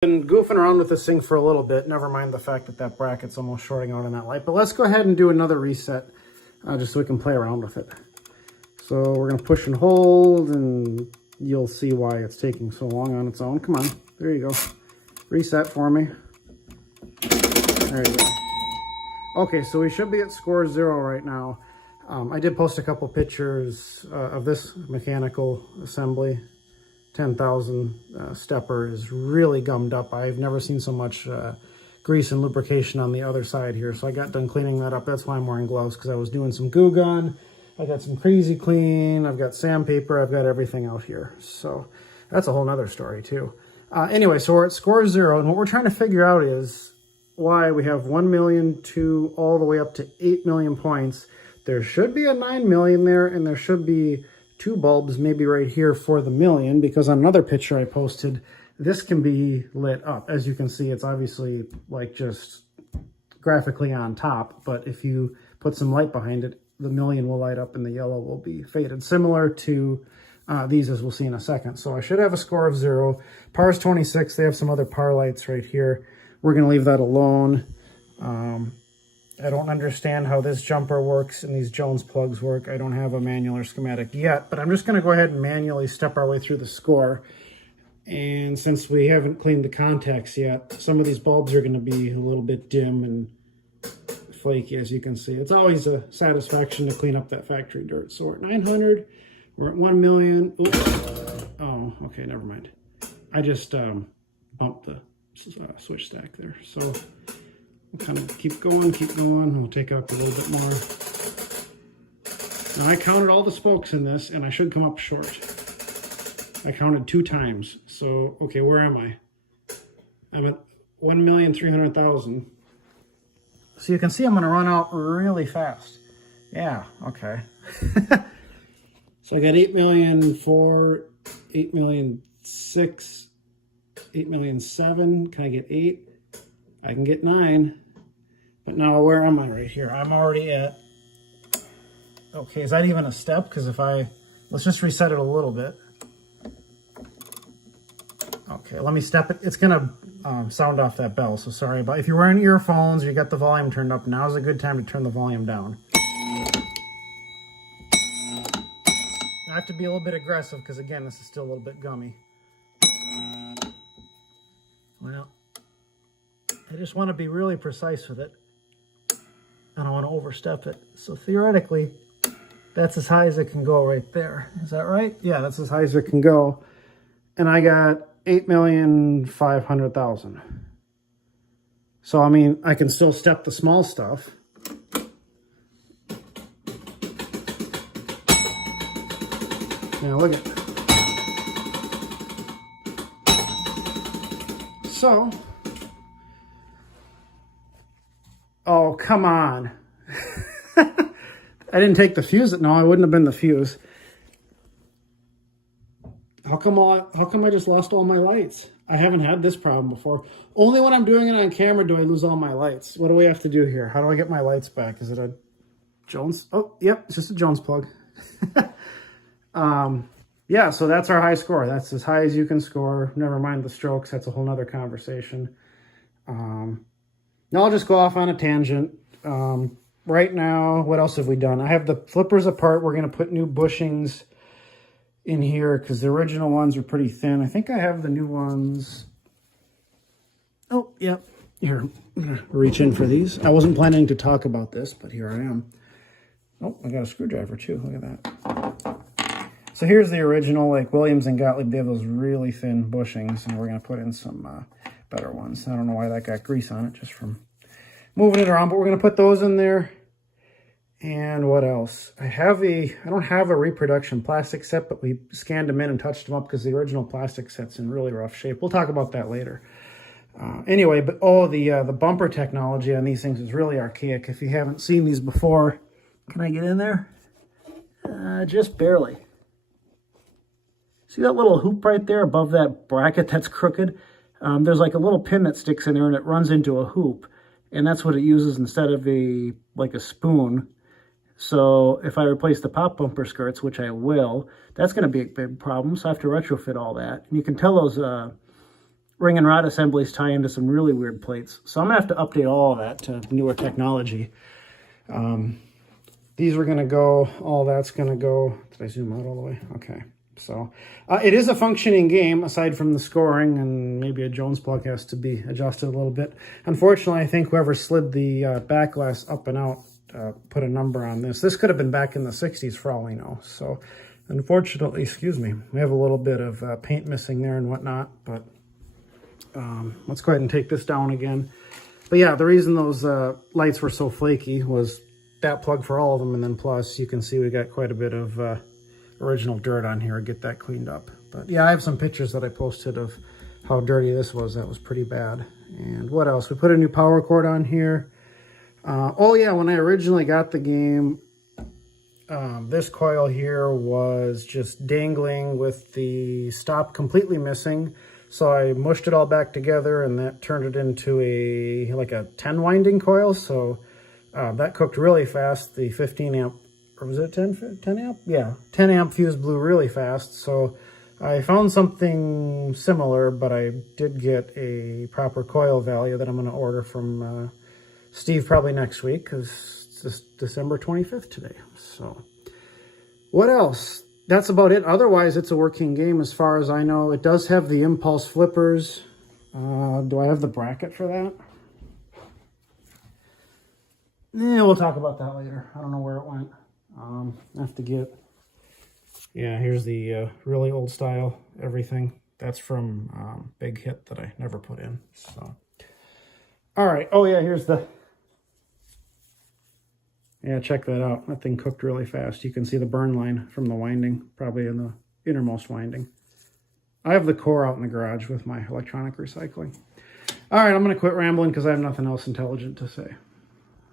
Been goofing around with this thing for a little bit, never mind the fact that that bracket's almost shorting out on that light. But let's go ahead and do another reset just so we can play around with it. So we're going to push and hold, and you'll see why it's taking so long on its own. Come on, there you go. Reset for me. There you go. Okay, so we should be at score 0 right now. I did post a couple pictures of this mechanical assembly. 10,000 stepper is really gummed up. I've never seen so much grease and lubrication on the other side here. So I got done cleaning that up. That's why I'm wearing gloves, because I was doing some goo gun. I got some crazy clean. I've got sandpaper. I've got everything out here. So that's a whole nother story too. Anyway, so we're at score 0, and what we're trying to figure out is why we have 1 million to all the way up to 8 million points. There should be a 9 million there, and there should be 2 bulbs maybe right here for the million, because on another picture I posted, this can be lit up. As you can see, it's obviously like just graphically on top, but if you put some light behind it, the million will light up and the yellow will be faded, similar to these, as we'll see in a second. So I should have a score of 0. Par is 26. They have some other par lights right here. We're going to leave that alone. I don't understand how this jumper works and these Jones plugs work. I don't have a manual or schematic yet, but I'm just going to go ahead and manually step our way through the score. And since we haven't cleaned the contacts yet, some of these bulbs are going to be a little bit dim and flaky, as you can see. It's always a satisfaction to clean up that factory dirt. So we're at 900. We're at 1 million. Oops. Oh, okay, never mind. I just bumped the switch stack there. So we'll kind of keep going, and we'll take up a little bit more. Now I counted all the spokes in this, and I should come up short. I counted 2 times. So, okay, where am I? I'm at 1,300,000. So you can see I'm going to run out really fast. Yeah, okay. So I got 8,000,004, 8,000,006, 8,000,007. Can I get 8? I can get 9. But now where am I right here? I'm already at, okay, is that even a step? Because if let's just reset it a little bit. Okay, let me step it. It's gonna sound off that bell, so sorry. But if you're wearing earphones, you got the volume turned up, now's a good time to turn the volume down. I have to be a little bit aggressive because, again, this is still a little bit gummy. Well, I just want to be really precise with it. I don't want to overstep it. So theoretically, that's as high as it can go right there. Is that right? Yeah, that's as high as it can go. And I got 8,500,000. So, I mean, I can still step the small stuff. Now look at that. So, oh, come on. I didn't take the fuse. No, I wouldn't have been the fuse. How come I just lost all my lights? I haven't had this problem before. Only when I'm doing it on camera do I lose all my lights. What do we have to do here? How do I get my lights back? Is it a Jones? Oh, yep, it's just a Jones plug. Yeah, so that's our high score. That's as high as you can score. Never mind the strokes. That's a whole nother conversation. Now I'll just go off on a tangent. Right now, what else have we done? I have the flippers apart. We're going to put new bushings in here because the original ones are pretty thin. I think I have the new ones. Oh, yep. Here, I'm going to reach in for these. I wasn't planning to talk about this, but here I am. Oh, I got a screwdriver too. Look at that. So here's the original, like Williams and Gottlieb. They have those really thin bushings, and we're going to put in some better ones. I don't know why that got grease on it, just from moving it around, but we're going to put those in there. And what else? I don't have a reproduction plastic set, but we scanned them in and touched them up because the original plastic set's in really rough shape. We'll talk about that later. Anyway, but the bumper technology on these things is really archaic. If you haven't seen these before, can I get in there? Just barely. See that little hoop right there above that bracket that's crooked? There's like a little pin that sticks in there and it runs into a hoop. And that's what it uses instead of a spoon. So if I replace the pop bumper skirts, which I will, that's going to be a big problem. So I have to retrofit all that. And you can tell those ring and rod assemblies tie into some really weird plates. So I'm going to have to update all of that to newer technology. These are going to go, all that's going to go. Did I zoom out all the way? Okay. So it is a functioning game aside from the scoring, and maybe a Jones plug has to be adjusted a little bit. Unfortunately, I think whoever slid the back glass up and out put a number on this. This could have been back in the 60s for all we know. So unfortunately, excuse me, we have a little bit of paint missing there and whatnot, but let's go ahead and take this down again. But yeah, the reason those lights were so flaky was that plug for all of them, and then plus you can see we got quite a bit of original dirt on here. Get that cleaned up. But yeah, I have some pictures that I posted of how dirty this was. That was pretty bad. And what else? We put a new power cord on here. Oh yeah, when I originally got the game, this coil here was just dangling with the stop completely missing. So I mushed it all back together, and that turned it into like a 10 winding coil. So that cooked really fast. The 15 amp, or was it 10 amp? Yeah, 10 amp fuse blew really fast. So I found something similar, but I did get a proper coil value that I'm going to order from Steve probably next week, because it's December 25th today. So what else? That's about it. Otherwise, it's a working game as far as I know. It does have the impulse flippers. Do I have the bracket for that? Yeah, we'll talk about that later. I don't know where it went. I have to get... Yeah, here's the really old style everything. That's from Big Hit that I never put in. So, all right. Oh, yeah, here's the... Yeah, check that out. That thing cooked really fast. You can see the burn line from the winding, probably in the innermost winding. I have the core out in the garage with my electronic recycling. All right, I'm going to quit rambling because I have nothing else intelligent to say.